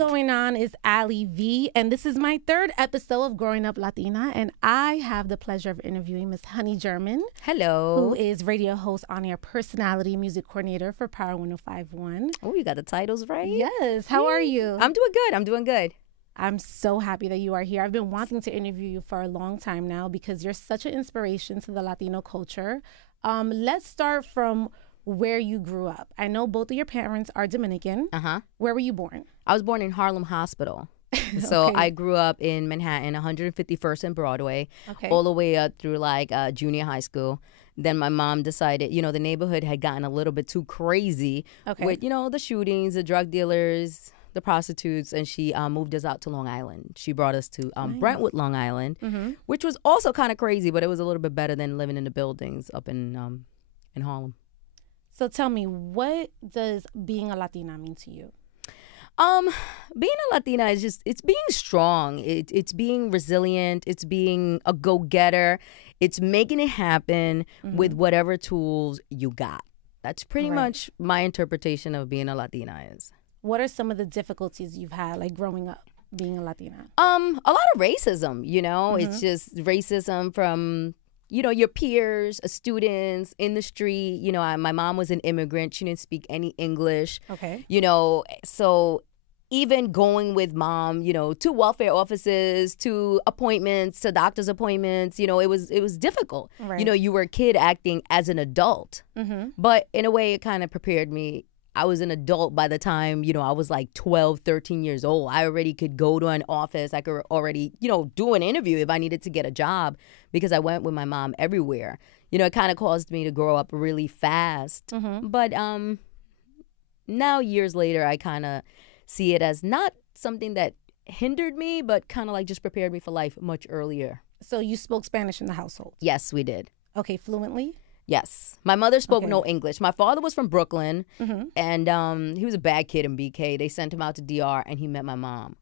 going on? It's Ali V, and this is my third episode of Growing Up Latina, and I have the pleasure of interviewing Miss Honey German. Hello. Who is radio host, on-air personality, music coordinator for Power 105.1. Oh, you got the titles right? Yes. How are you? I'm doing good. I'm so happy that you are here. I've been wanting to interview you for a long time now because you're such an inspiration to the Latino culture. Let's start from where you grew up. I know both of your parents are Dominican. Where were you born? I was born in Harlem Hospital. So Okay. I grew up in Manhattan, 151st and Broadway, all the way up through junior high school. Then my mom decided, the neighborhood had gotten a little bit too crazy with, the shootings, the drug dealers, the prostitutes, and she moved us out to Long Island. She brought us to Brentwood, Long Island, which was also kind of crazy, but it was a little bit better than living in the buildings up in Harlem. So tell me, what does being a Latina mean to you? Being a Latina is it's being strong. It's being resilient. It's being a go-getter. It's making it happen with whatever tools you got. That's pretty much my interpretation of being a Latina is. What are some of the difficulties you've had, like growing up, being a Latina? A lot of racism, It's just racism from, your peers, students in the street. My mom was an immigrant. She didn't speak any English. Okay. So even going with mom, to welfare offices, to appointments, to doctor's appointments, it was difficult. Right. You were a kid acting as an adult. But in a way, it kind of prepared me. I was an adult by the time, I was like 12, 13 years old. I already could go to an office. I could already, do an interview if I needed to get a job because I went with my mom everywhere. It kind of caused me to grow up really fast. But now, years later, I kind of see it as not something that hindered me, but kind of like just prepared me for life much earlier. So you spoke Spanish in the household? Yes, we did. Okay, fluently? Yes. My mother spoke no English. My father was from Brooklyn, and he was a bad kid in BK. They sent him out to DR, and he met my mom,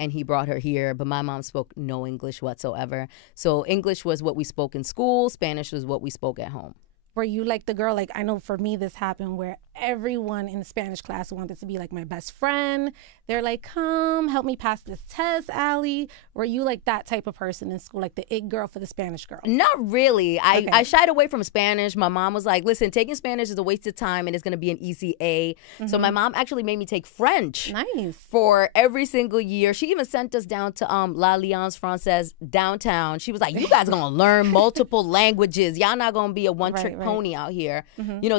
and he brought her here. But my mom spoke no English whatsoever. So English was what we spoke in school. Spanish was what we spoke at home. Were you like the girl, I know for me this happened where everyone in the Spanish class wanted to be like my best friend. They're like, come, help me pass this test, Allie. Were you like that type of person in school, like the it girl for the Spanish girl? Not really. I shied away from Spanish. My mom was like, listen, taking Spanish is a waste of time and it's going to be an easy A. So my mom actually made me take French. Nice. For every single year. She even sent us down to L'Alliance Française downtown. She was like, you guys are going to learn multiple languages. Y'all not going to be a one-trick pony out here.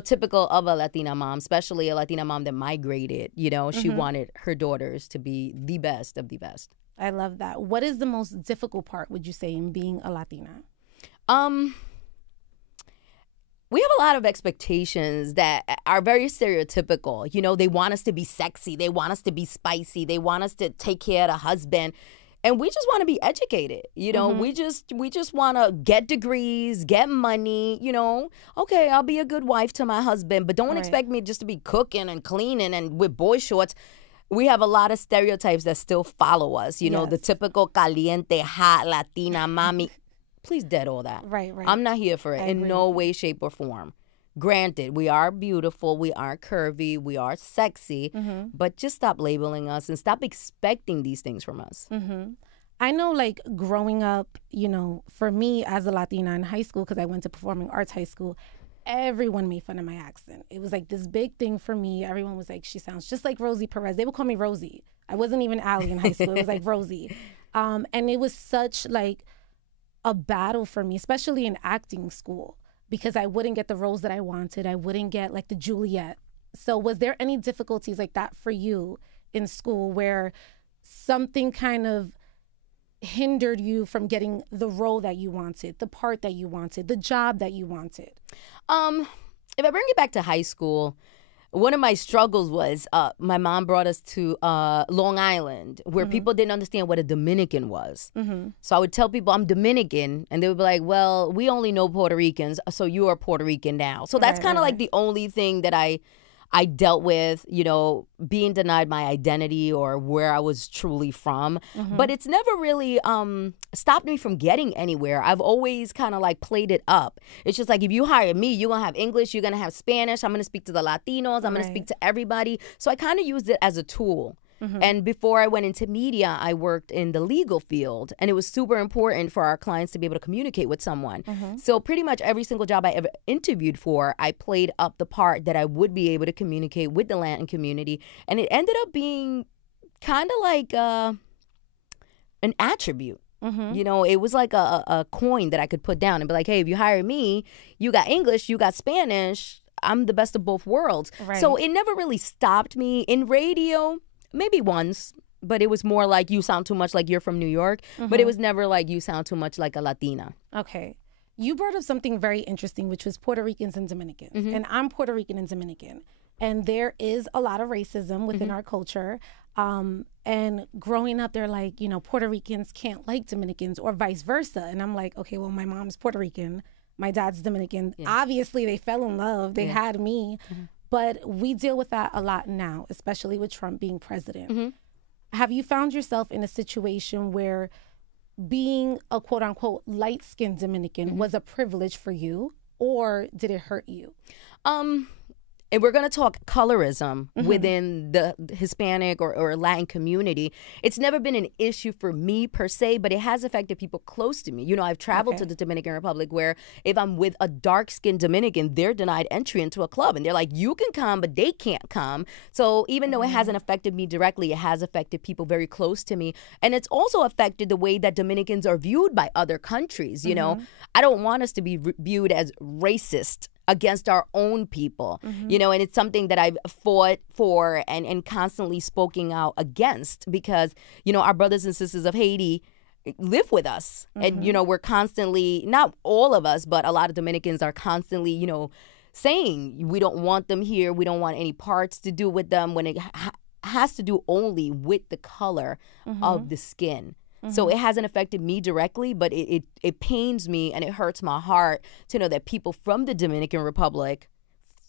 Typical of a Latina mom, especially a Latina mom that migrated. She wanted her daughters to be the best of the best. I love that. What is the most difficult part, would you say, in being a Latina? We have a lot of expectations that are very stereotypical. They want us to be sexy. They want us to be spicy. They want us to take care of the husband. And we just want to be educated. We just want to get degrees, get money, Okay, I'll be a good wife to my husband, but don't expect me just to be cooking and cleaning and with boy shorts. We have a lot of stereotypes that still follow us. The typical caliente, hot Latina mommy. Please dead all that. Right. I'm not here for it in no way, shape, or form. Granted, we are beautiful, we are curvy, we are sexy, but just stop labeling us and stop expecting these things from us. I know, growing up, for me as a Latina in high school, because I went to performing arts high school, everyone made fun of my accent. It was this big thing for me. Everyone was like, she sounds just like Rosie Perez. They would call me Rosie. I wasn't even Allie in high school. It was Rosie. And it was such a battle for me, especially in acting school, because I wouldn't get the roles that I wanted. I wouldn't get the Juliet. So was there any difficulties like that for you in school where something kind of hindered you from getting the role that you wanted, the part that you wanted, the job that you wanted? If I bring it back to high school, one of my struggles was my mom brought us to Long Island where people didn't understand what a Dominican was. So I would tell people I'm Dominican and they would be like, well, we only know Puerto Ricans, so you are Puerto Rican now. So that's kind of the only thing that I dealt with, being denied my identity or where I was truly from. But it's never really stopped me from getting anywhere. I've always kind of played it up. It's just if you hire me, you're going to have English, you're going to have Spanish. I'm going to speak to the Latinos. I'm going to speak to everybody. So I kind of used it as a tool. And before I went into media, I worked in the legal field. And it was super important for our clients to be able to communicate with someone. So pretty much every single job I ever interviewed for, I played up the part that I would be able to communicate with the Latin community. And it ended up being kind of like an attribute. You know, it was like a coin that I could put down and be like, hey, if you hire me, you got English, you got Spanish. I'm the best of both worlds. Right. So it never really stopped me. In radio, maybe once, but it was more like you sound too much like you're from New York. But it was never like you sound too much like a Latina. Okay. You brought up something very interesting, which was Puerto Ricans and Dominicans. And I'm Puerto Rican and Dominican. And there is a lot of racism within our culture. And growing up, they're like, you know, Puerto Ricans can't like Dominicans or vice versa. And I'm like, okay, well, my mom's Puerto Rican. My dad's Dominican. Yeah. Obviously, they fell in love. They had me. But we deal with that a lot now, especially with Trump being president. Have you found yourself in a situation where being a quote unquote light-skinned Dominican was a privilege for you, or did it hurt you? And we're going to talk colorism within the Hispanic or Latin community. It's never been an issue for me per se, but it has affected people close to me. You know, I've traveled to the Dominican Republic where if I'm with a dark-skinned Dominican, they're denied entry into a club. And they're like, you can come, but they can't come. So even though it hasn't affected me directly, it has affected people very close to me. And it's also affected the way that Dominicans are viewed by other countries. You know, I don't want us to be viewed as racist against our own people, you know, and it's something that I've fought for and constantly spoken out against because, you know, our brothers and sisters of Haiti live with us. And, you know, we're constantly, not all of us, but a lot of Dominicans are constantly, you know, saying we don't want them here. We don't want any parts to do with them when it has to do only with the color of the skin. So it hasn't affected me directly, but it pains me and it hurts my heart to know that people from the Dominican Republic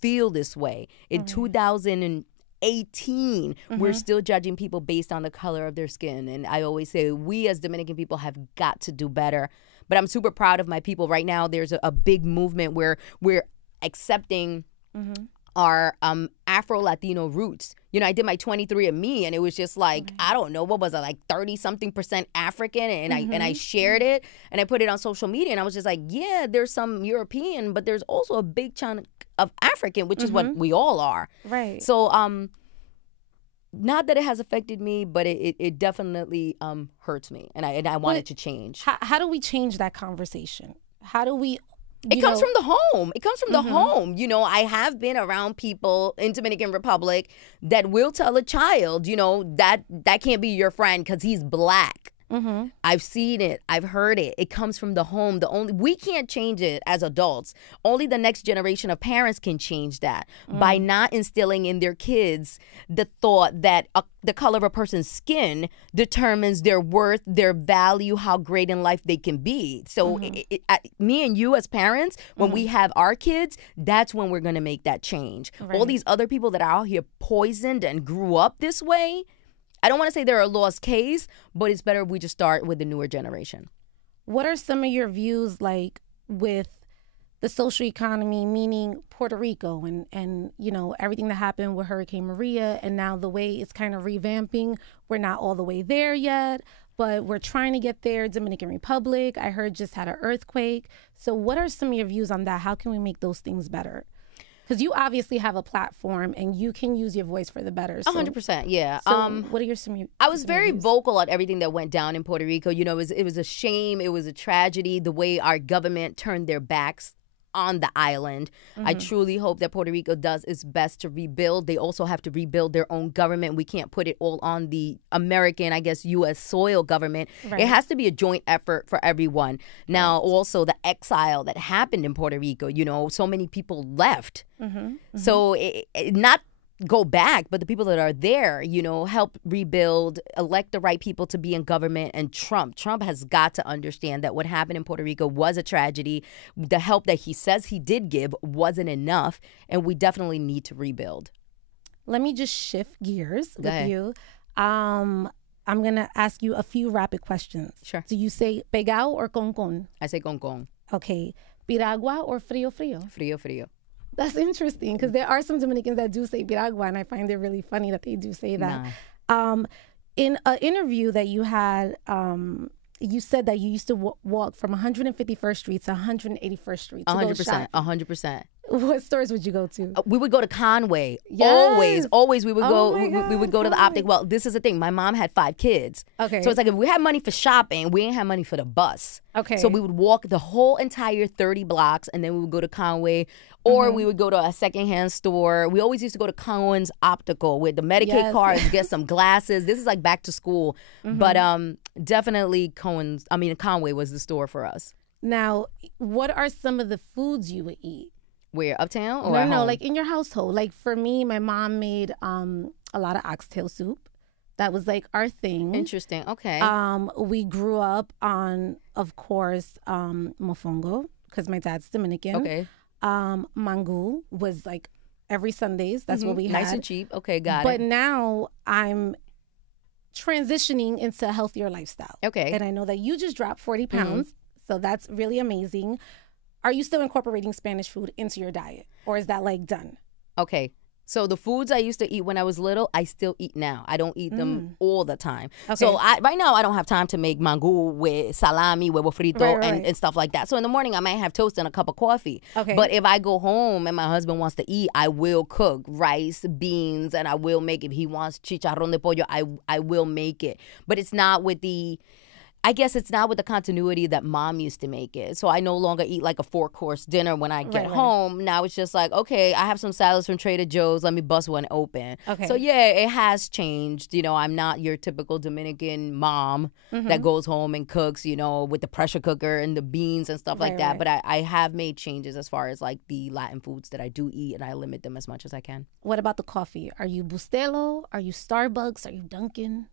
feel this way. In 2018, we're still judging people based on the color of their skin. And I always say we as Dominican people have got to do better. But I'm super proud of my people. Right now, there's a big movement where we're accepting our Afro-Latino roots. You know, I did my 23andMe and it was just like, I don't know, what was it, like 30-something% African? And I shared it and I put it on social media and I was just like, yeah, there's some European, but there's also a big chunk of African, which is what we all are. Right. So, not that it has affected me, but it definitely hurts me and I want it to change. How do we change that conversation? How do we... It comes from the home. It comes from the home. You know, I have been around people in Dominican Republic that will tell a child, you know, that can't be your friend because he's black. I've seen it. I've heard it. It comes from the home. We can't change it as adults. Only the next generation of parents can change that by not instilling in their kids the thought that the color of a person's skin determines their worth, their value, how great in life they can be. So me and you as parents, when we have our kids, that's when we're going to make that change. Right. All these other people that are out here poisoned and grew up this way, I don't want to say they're a lost case, but it's better if we just start with the newer generation. What are some of your views like with the social economy, meaning Puerto Rico and you know, everything that happened with Hurricane Maria and now the way it's kind of revamping? We're not all the way there yet, but we're trying to get there. Dominican Republic, I heard, just had an earthquake. So what are some of your views on that? How can we make those things better? Because you obviously have a platform and you can use your voice for the better. So, 100%, yeah. So what are your I was very vocal on everything that went down in Puerto Rico. You know, it was a shame. It was a tragedy, the way our government turned their backs on the island. I truly hope that Puerto Rico does its best to rebuild. They also have to rebuild their own government. We can't put it all on the American, I guess, U.S. soil government. Right. It has to be a joint effort for everyone. Now, also the exile that happened in Puerto Rico, you know, so many people left. So not go back, but the people that are there, you know, help rebuild, elect the right people to be in government. And Trump has got to understand that what happened in Puerto Rico was a tragedy. The help that he says he did give wasn't enough, and we definitely need to rebuild. Let me just shift gears with you. I'm going to ask you a few rapid questions. Sure. Do you say pegao or con? I say con. Okay. Piragua or frio? Frio. That's interesting because there are some Dominicans that do say piragua, and I find it really funny that they do say that. In an interview that you had, you said that you used to walk from 151st Street to 181st Street to 100%. 100%. What stores would you go to? We would go to Conway. Yes. Always we would go. Oh my God, we would go to the Optic. Well, this is the thing. My mom had 5 kids. Okay. So it's like if we had money for shopping, we didn't have money for the bus. Okay. So we would walk the whole entire 30 blocks, and then we would go to Conway, or we would go to a secondhand store. We always used to go to Cohen's Optical with the Medicaid cards, get some glasses. This is like back to school, but definitely Conway was the store for us. Now, what are some of the foods you would eat? Where, uptown or No, at home? like in your household. Like for me, my mom made a lot of oxtail soup. That was like our thing. Interesting. Okay. We grew up on, of course, mofongo because my dad's Dominican. Okay. Mango was like every Sundays. That's what we had. Nice and cheap. Okay, got it. But now I'm transitioning into a healthier lifestyle. Okay. And I know that you just dropped 40 pounds. So that's really amazing. Are you still incorporating Spanish food into your diet? Or is that like done? Okay. So the foods I used to eat when I was little, I still eat now. I don't eat them all the time. Okay. So right now, I don't have time to make mango with salami, huevo frito, and stuff like that. So in the morning, I might have toast and a cup of coffee. Okay. But if I go home and my husband wants to eat, I will cook rice, beans, and I will make it. If he wants chicharrón de pollo, I will make it. But it's not with the... I guess it's not with the continuity that mom used to make it. So I no longer eat like a 4-course dinner when I get home. Now it's just like, okay, I have some salads from Trader Joe's. Let me bust one open. Okay. So yeah, it has changed. You know, I'm not your typical Dominican mom that goes home and cooks, you know, with the pressure cooker and the beans and stuff like that. But I have made changes as far as like the Latin foods that I do eat, and I limit them as much as I can. What about the coffee? Are you Bustelo? Are you Starbucks? Are you Dunkin'?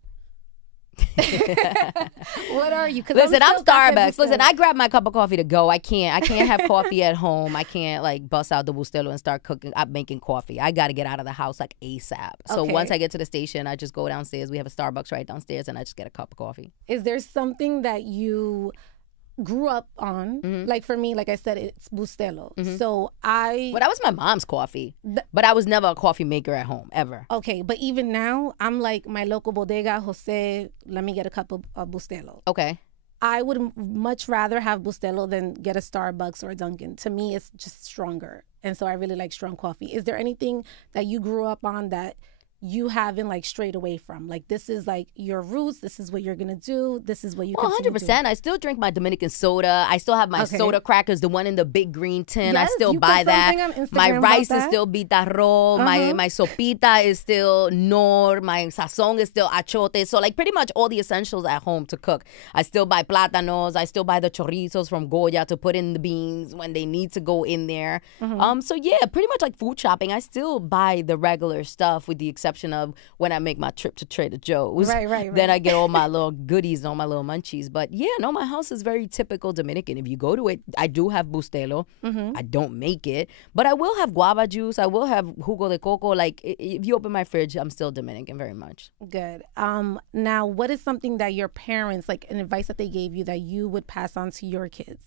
What are you? Listen, I'm Starbucks. Listen, I grab my cup of coffee to go. I can't have coffee at home. I can't like bust out the Bustelo and start cooking. I'm making coffee. I got to get out of the house like ASAP. So once I get to the station, I just go downstairs. We have a Starbucks right downstairs, and I just get a cup of coffee. Is there something that you grew up on? Like for me, like I said, it's Bustelo. So Well, that was my mom's coffee, but I was never a coffee maker at home ever. Okay, but even now, I'm like my local bodega, Jose, let me get a cup of Bustelo. Okay. I would much rather have Bustelo than get a Starbucks or a Dunkin'. To me, it's just stronger. And so I really like strong coffee. Is there anything that you grew up on that you haven't like strayed away from? Like, this is like your roots. This is what you're going to do. This is what you continue 100%. I still drink my Dominican soda. I still have my soda crackers, the one in the big green tin. Yes, I still you buy put something that. on Instagram My rice about is that. still bitarro. My sopita is still nor. My sazón is still achote. So like pretty much all the essentials at home to cook. I still buy plátanos. I still buy the chorizos from Goya to put in the beans when they need to go in there. So yeah, pretty much like food shopping. I still buy the regular stuff with the exception of when I make my trip to Trader Joe's. Right. Then I get all my little goodies and all my little munchies. But yeah, no, my house is very typical Dominican. If you go to it, I do have Bustelo. I don't make it. But I will have guava juice. I will have jugo de coco. Like, if you open my fridge, I'm still Dominican very much. Good. Now, what is something that your parents, like an advice that they gave you that you would pass on to your kids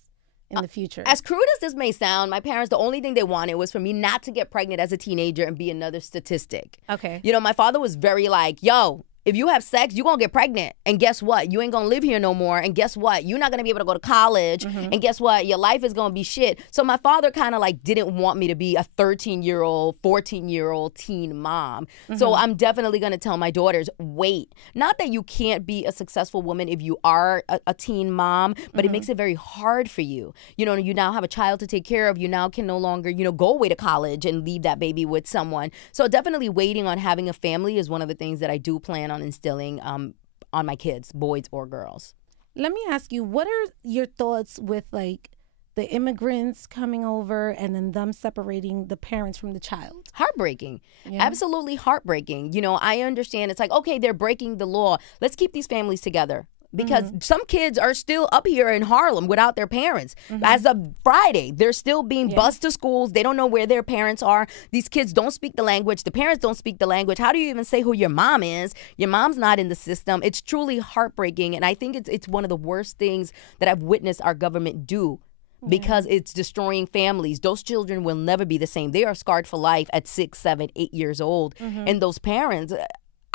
in the future? As crude as this may sound, my parents, the only thing they wanted was for me not to get pregnant as a teenager and be another statistic. Okay. You know, my father was very like, yo, if you have sex, you're going to get pregnant. And guess what? You ain't going to live here no more. And guess what? You're not going to be able to go to college. And guess what? Your life is going to be shit. So my father kind of like didn't want me to be a 13-year-old, 14-year-old teen mom. So I'm definitely going to tell my daughters, wait. Not that you can't be a successful woman if you are a teen mom, but it makes it very hard for you. You know, you now have a child to take care of. You now can no longer, you know, go away to college and leave that baby with someone. So definitely waiting on having a family is one of the things that I do plan on instilling on my kids, boys or girls. Let me ask you, what are your thoughts with like the immigrants coming over and then them separating the parents from the child? Heartbreaking. Yeah. Absolutely heartbreaking. You know, I understand it's like, okay, they're breaking the law. Let's keep these families together. Because some kids are still up here in Harlem without their parents. As of Friday, they're still being bused to schools. They don't know where their parents are. These kids don't speak the language. The parents don't speak the language. How do you even say who your mom is? Your mom's not in the system. It's truly heartbreaking. And I think it's one of the worst things that I've witnessed our government do. Because it's destroying families. Those children will never be the same. They are scarred for life at 6, 7, 8 years old. And those parents,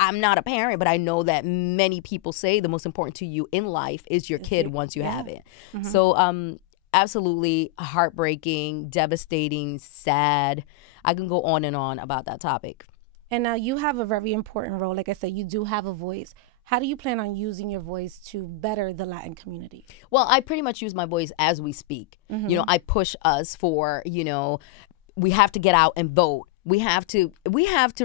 I'm not a parent, but I know that many people say the most important to you in life is your kid once you have it. So absolutely heartbreaking, devastating, sad. I can go on and on about that topic. And now you have a very important role. Like I said, you do have a voice. How do you plan on using your voice to better the Latin community? Well, I pretty much use my voice as we speak. You know, I push us for, you know, we have to get out and vote. We have to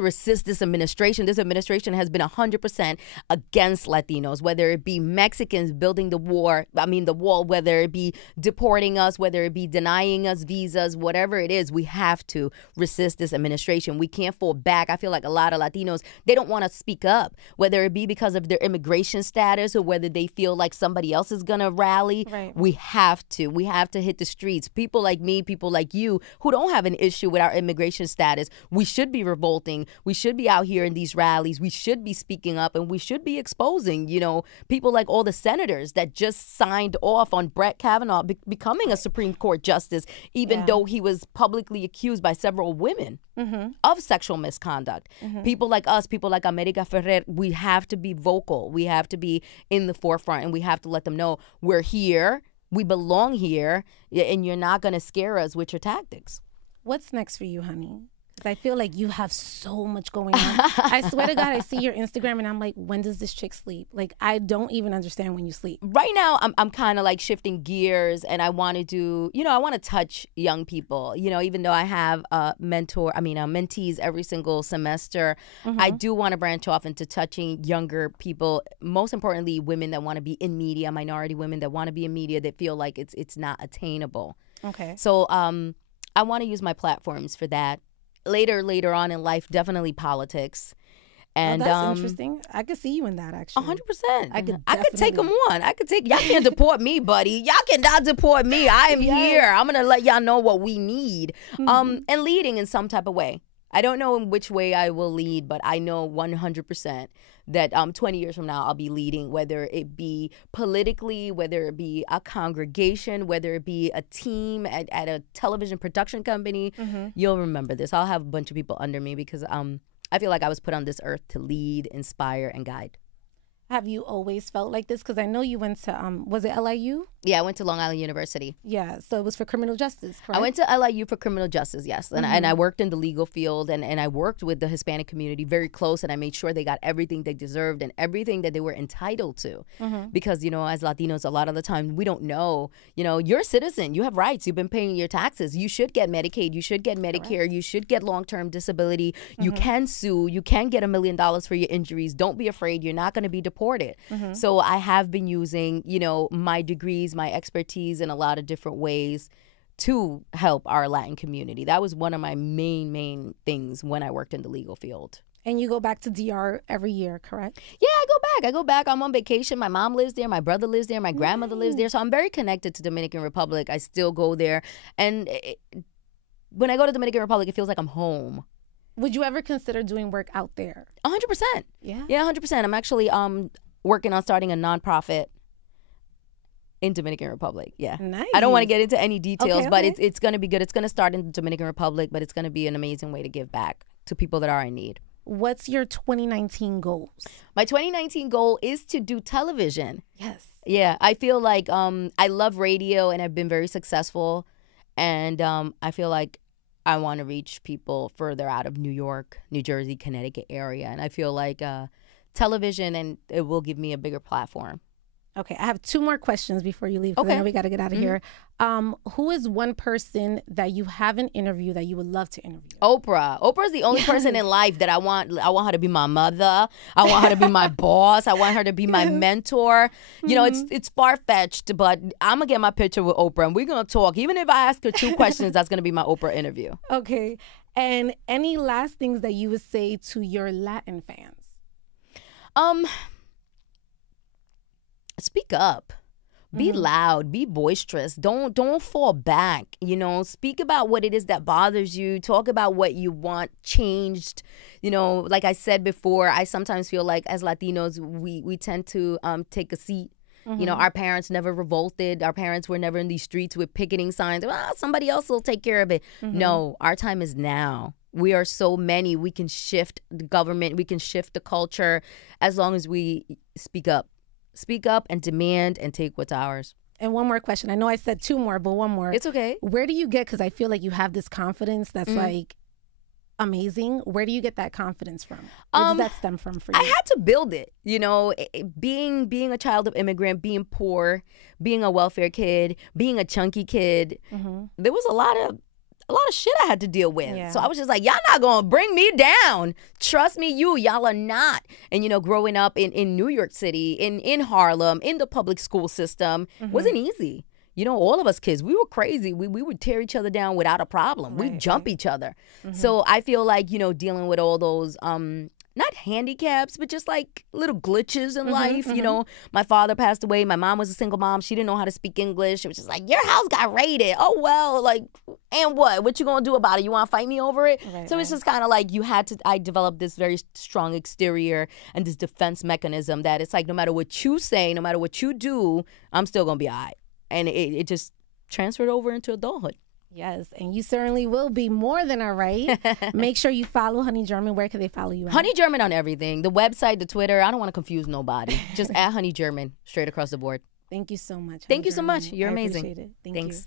resist this administration. This administration has been 100% against Latinos, whether it be Mexicans building the wall, whether it be deporting us, whether it be denying us visas, whatever it is, we have to resist this administration. We can't fall back. I feel like a lot of Latinos, they don't want to speak up, whether it be because of their immigration status or whether they feel like somebody else is going to rally. Right. We have to hit the streets. People like me, people like you who don't have an issue with our immigration status, we should be revolting. We should be out here in these rallies. We should be speaking up, and we should be exposing, you know, people like all the senators that just signed off on Brett Kavanaugh becoming a Supreme Court justice, even though he was publicly accused by several women of sexual misconduct. People like us, people like America Ferrer, we have to be vocal. We have to be in the forefront, and we have to let them know we're here, we belong here, and you're not going to scare us with your tactics. What's next for you, honey? Because I feel like you have so much going on. I swear to God, I see your Instagram and I'm like, when does this chick sleep? Like, I don't even understand when you sleep. Right now, I'm kind of like shifting gears, and I want to do, you know, I want to touch young people. You know, even though I have mentees every single semester, I do want to branch off into touching younger people. Most importantly, women that want to be in media, minority women that want to be in media that feel like it's not attainable. Okay. So I want to use my platforms for that. Later on in life, definitely politics. And that's interesting. I could see you in that, actually. 100%. I could take them on. Y'all can't deport me, buddy. Y'all cannot deport me. I am here. I'm gonna let y'all know what we need. And leading in some type of way. I don't know in which way I will lead, but I know 100% that 20 years from now I'll be leading, whether it be politically, whether it be a congregation, whether it be a team at a television production company. You'll remember this. I'll have a bunch of people under me because I feel like I was put on this earth to lead, inspire, and guide. Have you always felt like this? Because I know you went to, was it LIU? Yeah, I went to Long Island University. Yeah, so it was for criminal justice, correct? I went to LIU for criminal justice, yes. And I worked in the legal field, and I worked with the Hispanic community very close, and I made sure they got everything they deserved and everything that they were entitled to. Because, you know, as Latinos, a lot of the time, we don't know, you know, you're a citizen. You have rights. You've been paying your taxes. You should get Medicaid. You should get Medicare. Correct. You should get long-term disability. You can sue. You can get $1 million for your injuries. Don't be afraid. You're not going to be deported. So I have been using, you know, my degrees, my expertise in a lot of different ways to help our Latin community. That was one of my main things when I worked in the legal field. And you go back to DR every year, correct? Yeah, I go back. I'm on vacation. My mom lives there. My brother lives there. My grandmother lives there. So I'm very connected to Dominican Republic. I still go there. And when I go to Dominican Republic, it feels like I'm home. Would you ever consider doing work out there? 100%. Yeah? Yeah, 100%. I'm actually working on starting a nonprofit in Dominican Republic. Yeah. Nice. I don't want to get into any details, but okay. it's going to be good. It's going to start in the Dominican Republic, but it's going to be an amazing way to give back to people that are in need. What's your 2019 goals? My 2019 goal is to do television. Yes. Yeah. I feel like I love radio and I've been very successful. And I feel like I want to reach people further out of New York, New Jersey, Connecticut area. And I feel like television, and it will give me a bigger platform. Okay, I have 2 more questions before you leave, because I know we got to get out of here. Who is one person that you haven't interviewed that you would love to interview? Oprah. Oprah's the only person in life that I want her to be my mother. I want her to be my boss. I want her to be my mentor. You know, it's far-fetched, but I'm going to get my picture with Oprah, and we're going to talk. Even if I ask her 2 questions, that's going to be my Oprah interview. Okay. And any last things that you would say to your Latin fans? Speak up. Be loud. Be boisterous. Don't fall back. You know, speak about what it is that bothers you. Talk about what you want changed. You know, like I said before, I sometimes feel like as Latinos, we tend to take a seat. You know, our parents never revolted. Our parents were never in these streets with picketing signs. Well, somebody else will take care of it. No, our time is now. We are so many. We can shift the government. We can shift the culture as long as we speak up. Speak up and demand and take what's ours. And one more question. I know I said 2 more, but one more. It's okay. Where do you get, because I feel like you have this confidence that's like amazing. Where do you get that confidence from? Where does that stem from for you? I had to build it. You know, being a child of immigrant, being poor, being a welfare kid, being a chunky kid, there was a lot of shit I had to deal with. Yeah. So I was just like, y'all not gonna bring me down. Trust me, y'all are not. And you know, growing up in New York City, in Harlem, in the public school system, wasn't easy. You know, all of us kids, we were crazy. We would tear each other down without a problem. We'd jump each other. So I feel like, you know, dealing with all those not handicaps, but just like little glitches in life. You know, my father passed away. My mom was a single mom. She didn't know how to speak English. It was just like, your house got raided. Oh, well, like, and what? What you gonna do about it? You want to fight me over it? So it's just kind of like I developed this very strong exterior and this defense mechanism that it's like no matter what you say, no matter what you do, I'm still gonna be all right. And it just transferred over into adulthood. Yes, and you certainly will be more than all right. Make sure you follow Honey German. Where can they follow you at? Honey German on everything. The website, the Twitter. I don't want to confuse nobody. Just at Honey German, straight across the board. Thank you so much. Thank you so much. You're amazing. Appreciate it. Thanks. You.